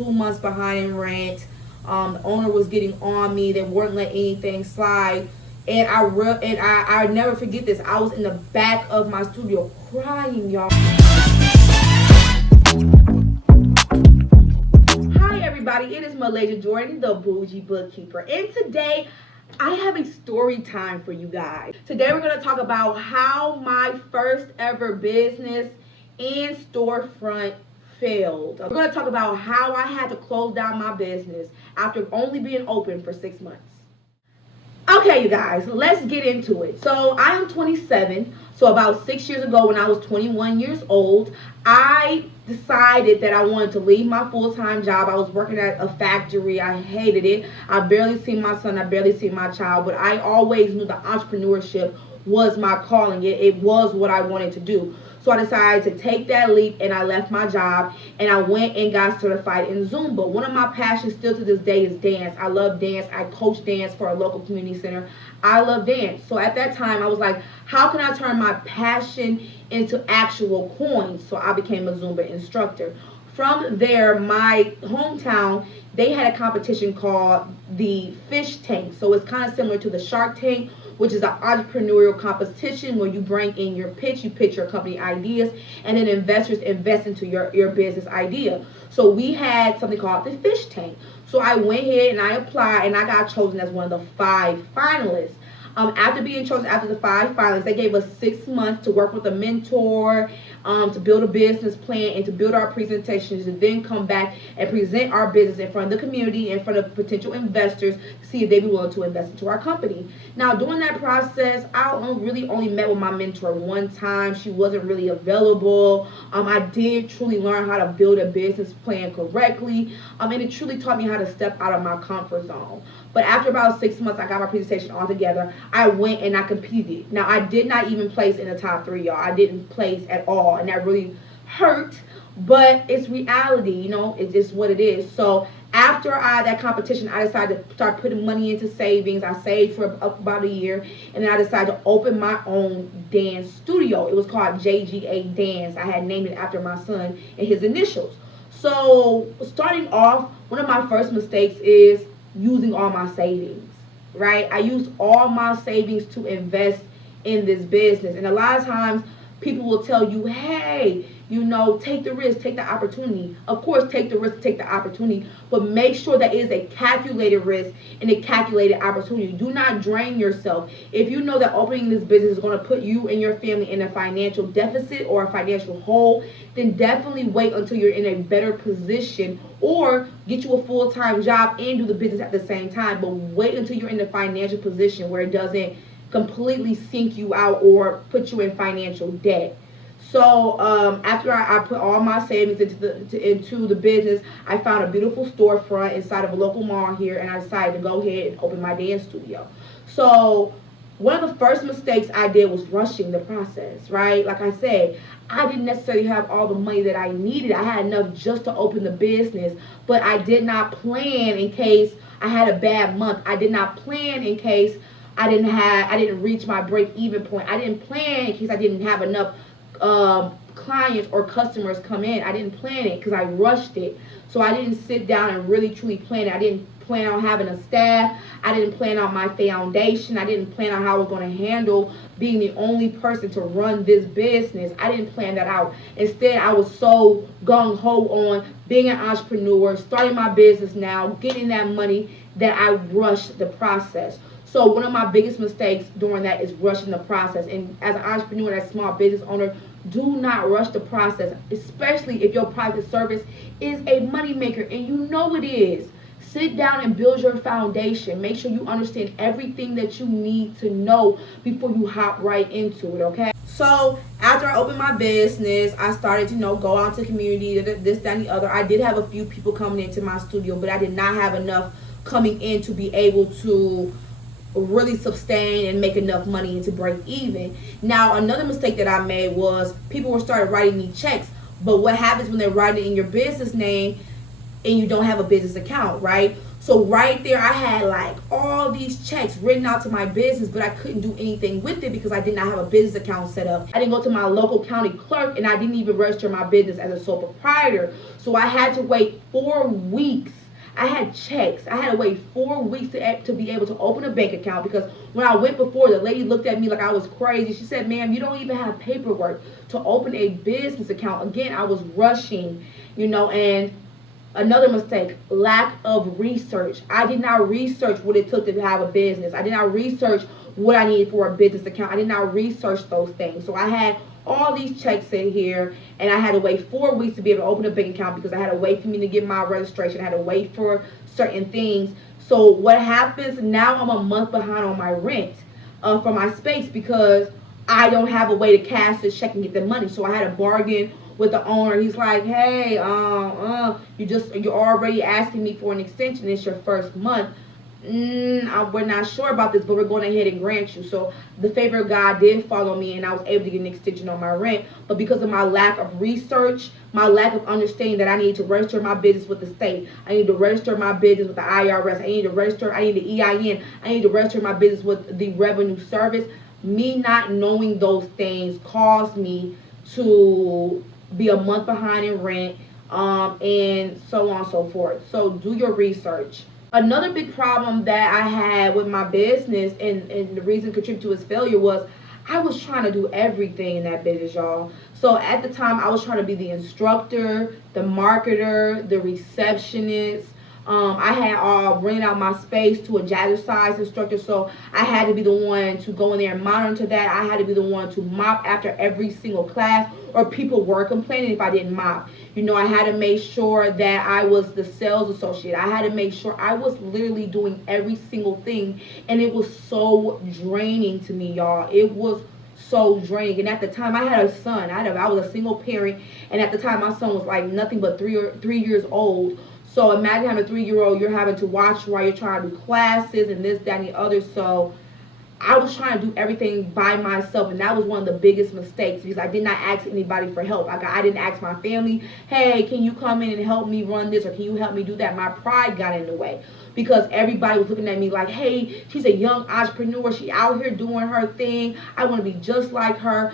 2 months behind in rent. The owner was getting on me. They weren't letting anything slide. And I never forget this. I was in the back of my studio crying, y'all. Hi everybody, it is Malaysia Jordan, the Boujee Bookkeeper. And today I have a story time for you guys. Today we're going to talk about how my first ever business and storefront failed. We're going to talk about how I had to close down my business after only being open for 6 months. Okay, you guys, let's get into it. So I am 27. So about 6 years ago, when I was 21 years old, I decided that I wanted to leave my full-time job. I was working at a factory. I hated it. I barely seen my son. I barely seen my child. But I always knew that entrepreneurship was my calling. It was what I wanted to do. So I decided to take that leap, and I left my job and I went and got certified in Zumba. One of my passions still to this day is dance. I love dance. I coach dance for a local community center. I love dance. So at that time I was like, how can I turn my passion into actual coins? So I became a Zumba instructor. From there, my hometown, they had a competition called the Fish Tank. So it's kind of similar to the Shark Tank, which is an entrepreneurial competition where you bring in your pitch, you pitch your company ideas, and then investors invest into your business idea. So we had something called the Fish Tank. So I went ahead and I applied, and I got chosen as one of the 5 finalists. After being chosen after the 5 finalists, they gave us 6 months to work with a mentor, to build a business plan, and to build our presentations, and then come back and present our business in front of the community, in front of potential investors, to see if they'd be willing to invest into our company. Now, during that process, I really only met with my mentor one time. She wasn't really available. I did truly learn how to build a business plan correctly, and it truly taught me how to step out of my comfort zone. But after about 6 months, I got my presentation all together. I went and I competed. Now, I did not even place in the top 3, y'all. I didn't place at all, and that really hurt. But it's reality, you know. It's just what it is. So after that competition, I decided to start putting money into savings. I saved for about a year, and then I decided to open my own dance studio. It was called JGA Dance. I had named it after my son and his initials. So starting off, one of my first mistakes is using all my savings, right? I used all my savings to invest in this business. And a lot of times people will tell you, hey, you know, take the risk, take the opportunity. Of course, take the risk, take the opportunity, but make sure that it is a calculated risk and a calculated opportunity. Do not drain yourself. If you know that opening this business is going to put you and your family in a financial deficit or a financial hole, then definitely wait until you're in a better position, or get you a full-time job and do the business at the same time. But wait until you're in a financial position where it doesn't completely sink you out or put you in financial debt. So after I put all my savings into the business, I found a beautiful storefront inside of a local mall here, and I decided to go ahead and open my dance studio. So one of the first mistakes I did was rushing the process, right? Like I said, I didn't necessarily have all the money that I needed. I had enough just to open the business, but I did not plan in case I had a bad month. I did not plan in case I didn't reach my break-even point. I didn't plan in case I didn't have enough clients or customers come in. I didn't plan it because I rushed it. So I didn't sit down and really truly plan it. I didn't plan on having a staff. I didn't plan on my foundation. I didn't plan on how I was going to handle being the only person to run this business. I didn't plan that out. Instead, I was so gung-ho on being an entrepreneur, starting my business now, getting that money, that I rushed the process. So one of my biggest mistakes during that is rushing the process. And as an entrepreneur, as a small business owner, do not rush the process, especially if your private service is a moneymaker, and you know it is. Sit down and build your foundation. Make sure you understand everything that you need to know before you hop right into it, okay? So after I opened my business, I started to, go out to the community, this, that, and the other. I did have a few people coming into my studio, but I did not have enough coming in to be able to really sustain and make enough money and to break even. Now, another mistake that I made was people were started writing me checks, but what happens when they're writing in your business name and you don't have a business account, right? So right there, I had like all these checks written out to my business, but I couldn't do anything with it because I did not have a business account set up. I didn't go to my local county clerk, and I didn't even register my business as a sole proprietor. So I had to wait 4 weeks. I had checks. I had to wait 4 weeks to be able to open a bank account, because when I went before, the lady looked at me like I was crazy. She said, "Ma'am, you don't even have paperwork to open a business account." Again, I was rushing, and another mistake, lack of research. I did not research what it took to have a business. I did not research what I needed for a business account. I did not research those things. So I had all these checks in here, and I had to wait 4 weeks to be able to open a bank account because I had to wait for me to get my registration. I had to wait for certain things. So what happens now, I'm a month behind on my rent for my space because I don't have a way to cash this check and get the money. So I had to bargain with the owner. He's like, "Hey, you're already asking me for an extension. It's your first month. We're not sure about this, but we're going ahead and grant you." So the favor of God did follow me, and I was able to get an extension on my rent. But because of my lack of research, my lack of understanding that I need to register my business with the state, I need to register my business with the IRS, I need the EIN, I need to register my business with the Revenue Service. Me not knowing those things caused me to be a month behind in rent, and so on and so forth. So do your research. Another big problem that I had with my business, and the reason contributed to its failure, was I was trying to do everything in that business, y'all. So at the time, I was trying to be the instructor, the marketer, the receptionist. I had rented out my space to a jazzercise instructor, so I had to be the one to go in there and monitor that. I had to be the one to mop after every single class, or people were complaining if I didn't mop. I had to make sure that I was the sales associate. I had to make sure I was literally doing every single thing, and it was so draining to me, y'all. It was so draining. And at the time, I had a son. I was a single parent, and at the time, my son was like nothing but 3 years old. So imagine having a 3-year-old you're having to watch while you're trying to do classes and this, that, and the other. So I was trying to do everything by myself, and that was one of the biggest mistakes because I did not ask anybody for help. I didn't ask my family, "Hey, can you come in and help me run this, or can you help me do that?" My pride got in the way because everybody was looking at me like, "Hey, she's a young entrepreneur. She out here doing her thing. I want to be just like her."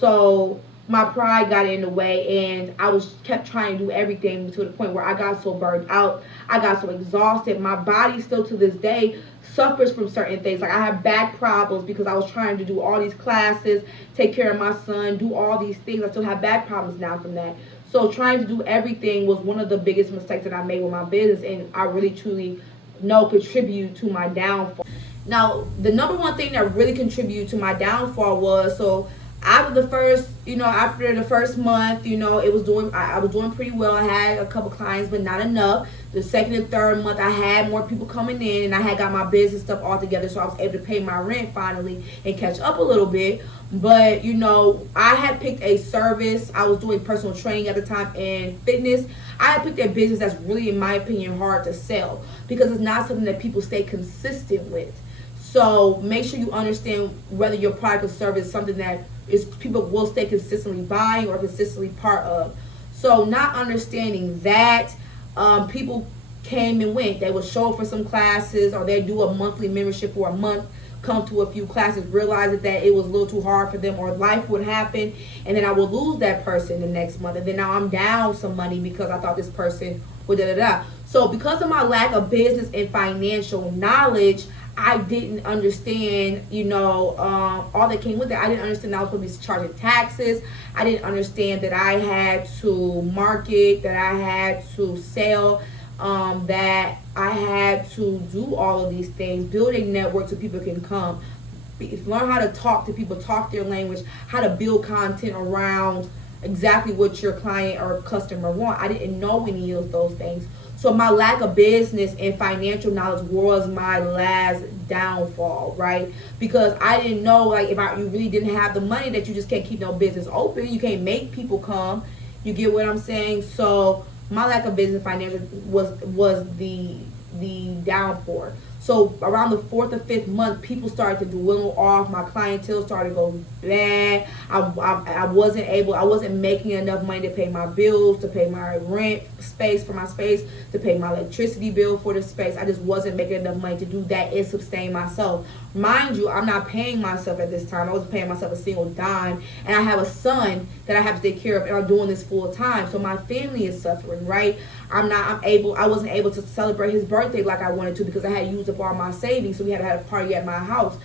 So my pride got in the way, and I kept trying to do everything to the point where I got so burned out. I got so exhausted. My body still to this day suffers from certain things. Like I have back problems because I was trying to do all these classes, take care of my son, do all these things. I still have back problems now from that. So trying to do everything was one of the biggest mistakes that I made with my business, and I really truly know contribute to my downfall. Now, the number one thing that really contributed to my downfall was, after the first month, I was doing pretty well. I had a couple clients, but not enough. The second and third month, I had more people coming in, and I had got my business stuff all together, so I was able to pay my rent finally and catch up a little bit. But I had picked a service. I was doing personal training at the time and fitness. I had picked a business that's really, in my opinion, hard to sell because it's not something that people stay consistent with. So make sure you understand whether your product or service is something that people will stay consistently buying or consistently part of. So not understanding that, people came and went. They would show up for some classes, or they do a monthly membership for a month, come to a few classes, realize that it was a little too hard for them, or life would happen, and then I would lose that person the next month, and then now I'm down some money because I thought this person would da-da-da. So because of my lack of business and financial knowledge, I didn't understand, all that came with it. I didn't understand that I was going to be charging taxes. I didn't understand that I had to market, that I had to sell, that I had to do all of these things, build a network so people can come, learn how to talk to people, talk their language, how to build content around exactly what your client or customer want. I didn't know any of those things. So my lack of business and financial knowledge was my last downfall, right? Because I didn't know, like, you really didn't have the money, that you just can't keep no business open. You can't make people come. You get what I'm saying? So my lack of business financial was the downfall. So around the fourth or fifth month, people started to dwindle off. My clientele started to go bad. I wasn't making enough money to pay my bills, to pay my rent space for my space, to pay my electricity bill for the space. I just wasn't making enough money to do that and sustain myself. Mind you, I'm not paying myself at this time. I wasn't paying myself a single dime. And I have a son that I have to take care of, and I'm doing this full time. So my family is suffering, right? I wasn't able to celebrate his birthday like I wanted to because I had used up all my savings. So we had to have a party at my house,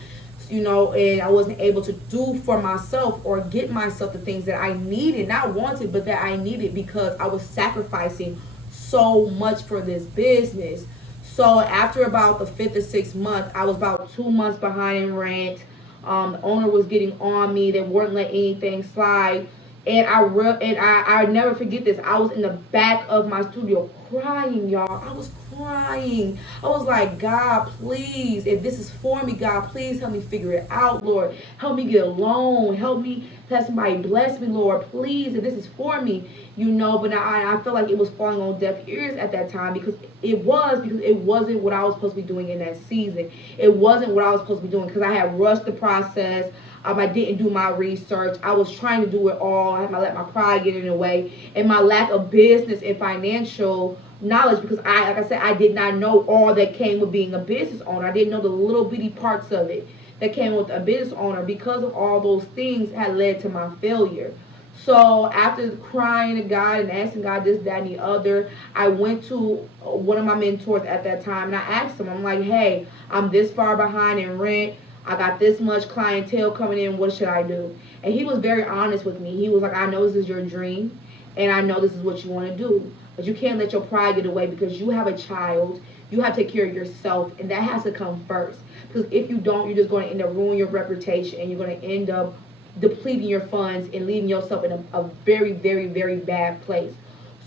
and I wasn't able to do for myself or get myself the things that I needed, not wanted, but that I needed because I was sacrificing so much for this business. So after about the fifth or sixth month, I was about 2 months behind in rent. The owner was getting on me. They weren't letting anything slide. And I never forget this. I was in the back of my studio crying, y'all. I was crying. I was like, God, please, if this is for me, God, please help me figure it out, Lord. Help me get a loan. Help me have somebody bless me, Lord. Please, if this is for me, But I felt like it was falling on deaf ears at that time because it wasn't what I was supposed to be doing in that season. It wasn't what I was supposed to be doing because I had rushed the process. I didn't do my research. I was trying to do it all. I had let my pride get in the way, and my lack of business and financial knowledge because like I said, I did not know all that came with being a business owner. I didn't know the little bitty parts of it that came with a business owner. Because of all those things had led to my failure. So after crying to God and asking God this, that, and the other, I went to one of my mentors at that time and I asked him, I'm like, hey, I'm this far behind in rent. I got this much clientele coming in. What should I do? And he was very honest with me. He was like, I know this is your dream and I know this is what you want to do. But you can't let your pride get away because you have a child. You have to take care of yourself, and that has to come first. Because if you don't, you're just going to end up ruining your reputation, and you're going to end up depleting your funds and leaving yourself in a very, very, very bad place.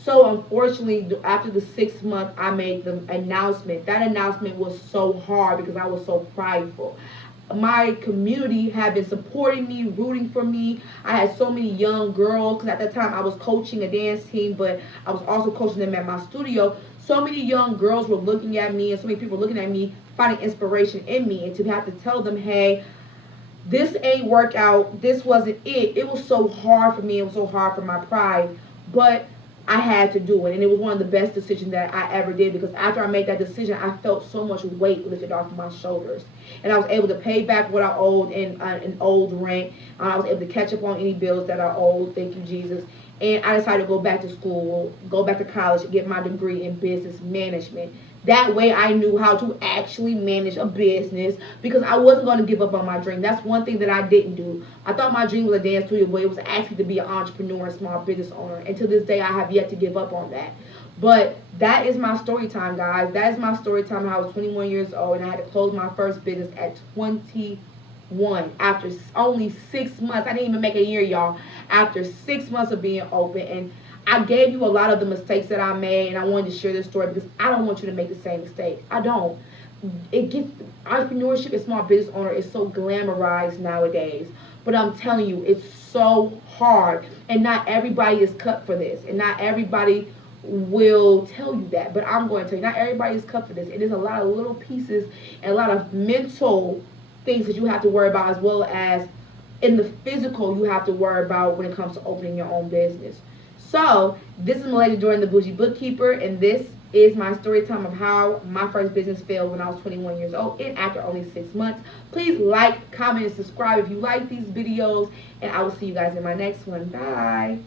So unfortunately, after the 6th month, I made the announcement. That announcement was so hard because I was so prideful. My community had been supporting me, rooting for me. I had so many young girls because at that time I was coaching a dance team, but I was also coaching them at my studio. So many young girls were looking at me and so many people were looking at me, finding inspiration in me. And to have to tell them, hey, this ain't work out, this wasn't it. It was so hard for me. It was so hard for my pride. But I had to do it, and it was one of the best decisions that I ever did because after I made that decision, I felt so much weight lifted off of my shoulders, and I was able to pay back what I owed in old rent. I was able to catch up on any bills that I owed. Thank you, Jesus. And I decided to go back to school, go back to college, and get my degree in business management. That way I knew how to actually manage a business because I wasn't going to give up on my dream. That's one thing that I didn't do. I thought my dream was a dance studio, but it was actually to be an entrepreneur, a small business owner. And to this day, I have yet to give up on that. But that is my story time, guys. That is my story time when I was 21 years old and I had to close my first business at 21 after only 6 months. I didn't even make a year, y'all. After 6 months of being open, and I gave you a lot of the mistakes that I made, and I wanted to share this story because I don't want you to make the same mistake. I don't. Entrepreneurship and small business owner is so glamorized nowadays, but I'm telling you, it's so hard, and not everybody is cut for this, and not everybody will tell you that, but I'm going to tell you, not everybody is cut for this. It is a lot of little pieces and a lot of mental things that you have to worry about, as well as in the physical you have to worry about when it comes to opening your own business. So this is Malaysia Jordan, the Boujee Bookkeeper, and this is my story time of how my first business failed when I was 21 years old and after only 6 months. Please like, comment, and subscribe if you like these videos, and I will see you guys in my next one. Bye.